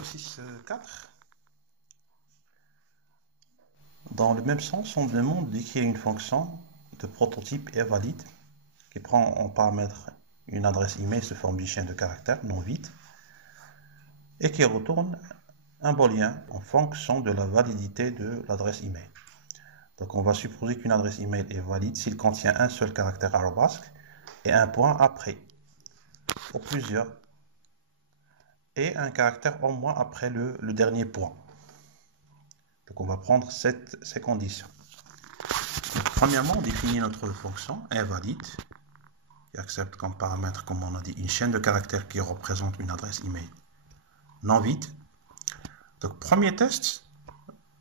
l'exercice 4. Dans le même sens, on demande d'écrire une fonction de prototype et valide qui prend en paramètre une adresse email sous forme d'une chaîne de caractères non vide et qui retourne un booléen en fonction de la validité de l'adresse email. Donc on va supposer qu'une adresse email est valide s'il contient un seul caractère arrobasque et un point après, ou plusieurs, et un caractère au moins après le dernier point. Donc on va prendre ces conditions. Donc, premièrement, on définit notre fonction invalide qui accepte comme paramètre, comme on a dit, une chaîne de caractères qui représente une adresse email non vide. Donc premier test,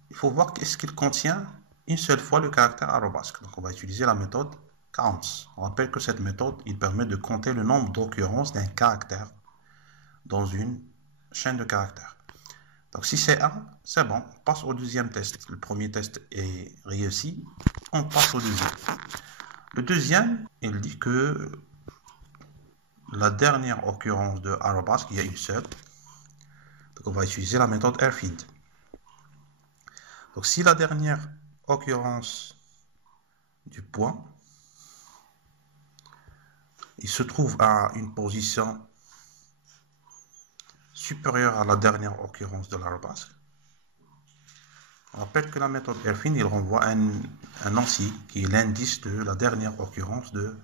il faut voir qu'est-ce qu'il contient une seule fois le caractère arrobasque. Donc on va utiliser la méthode count. On rappelle que cette méthode, il permet de compter le nombre d'occurrences d'un caractère dans une chaîne de caractères. Donc si c'est 1, c'est bon, on passe au deuxième test. Le premier test est réussi, on passe au deuxième. Le deuxième, il dit que la dernière occurrence de arrobasque, il y a une seule. Donc on va utiliser la méthode airfield. Donc si la dernière occurrence du point, il se trouve à une position supérieure à la dernière occurrence de l'arrobasque, on rappelle que la méthode airfield, il renvoie un entier qui est l'indice de la dernière occurrence de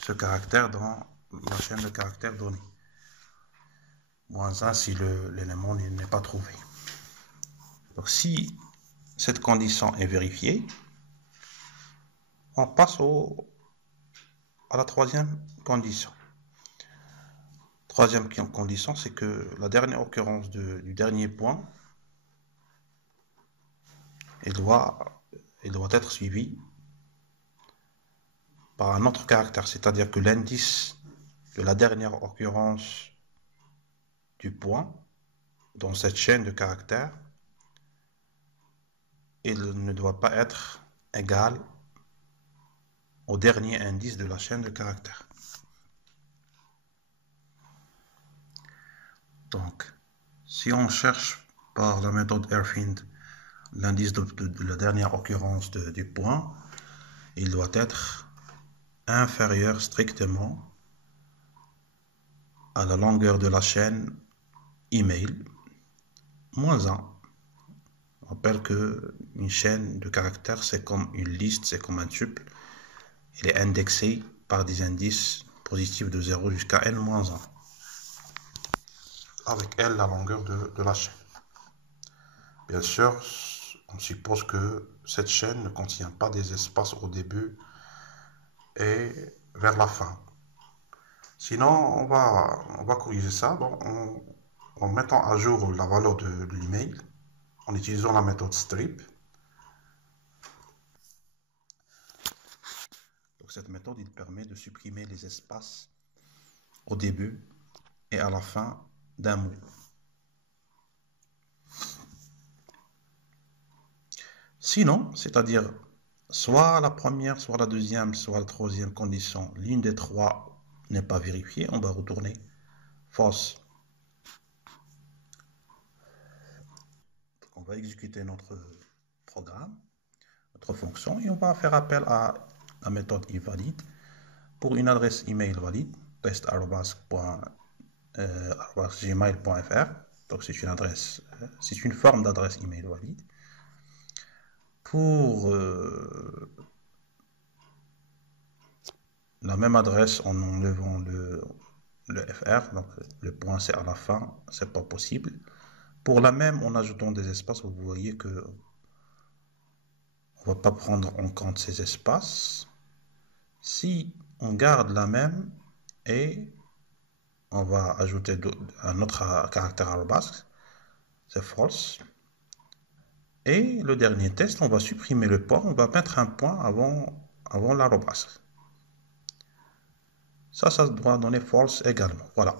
ce caractère dans la chaîne de caractères donnée. -1 si l'élément n'est pas trouvé. Donc si cette condition est vérifiée, on passe à la troisième condition. Troisième condition, c'est que la dernière occurrence du dernier point, il doit être suivi par un autre caractère, c'est-à-dire que l'indice de la dernière occurrence du point dans cette chaîne de caractères, il ne doit pas être égal au dernier indice de la chaîne de caractères. Donc, si on cherche par la méthode airfield l'indice de la dernière occurrence du point, il doit être inférieur strictement à la longueur de la chaîne email, -1. On rappelle qu'une chaîne de caractères, c'est comme une liste, c'est comme un tuple. Il est indexé par des indices positifs de 0 jusqu'à n-1. Avec L, la longueur de la chaîne. Bien sûr, on suppose que cette chaîne ne contient pas des espaces au début et vers la fin. Sinon, on va corriger ça en mettant à jour la valeur de l'email en utilisant la méthode strip. Donc cette méthode, il permet de supprimer les espaces au début et à la fin d'un mot. Sinon, c'est-à-dire soit la première, soit la deuxième, soit la troisième condition, l'une des trois n'est pas vérifiée, on va retourner false. Donc on va exécuter notre programme, notre fonction, et on va faire appel à la méthode invalide pour une adresse email valide, test@gmail.fr. Donc c'est une adresse, c'est une forme d'adresse email valide. Pour la même adresse en enlevant le fr, donc le point c'est à la fin, c'est pas possible. Pour la même, en ajoutant des espaces, vous voyez que on va pas prendre en compte ces espaces. Si on garde la même et on va ajouter un autre caractère arrobasque, c'est false. Et le dernier test, on va supprimer le point, on va mettre un point avant l'arrobasque. Ça doit donner false également. Voilà.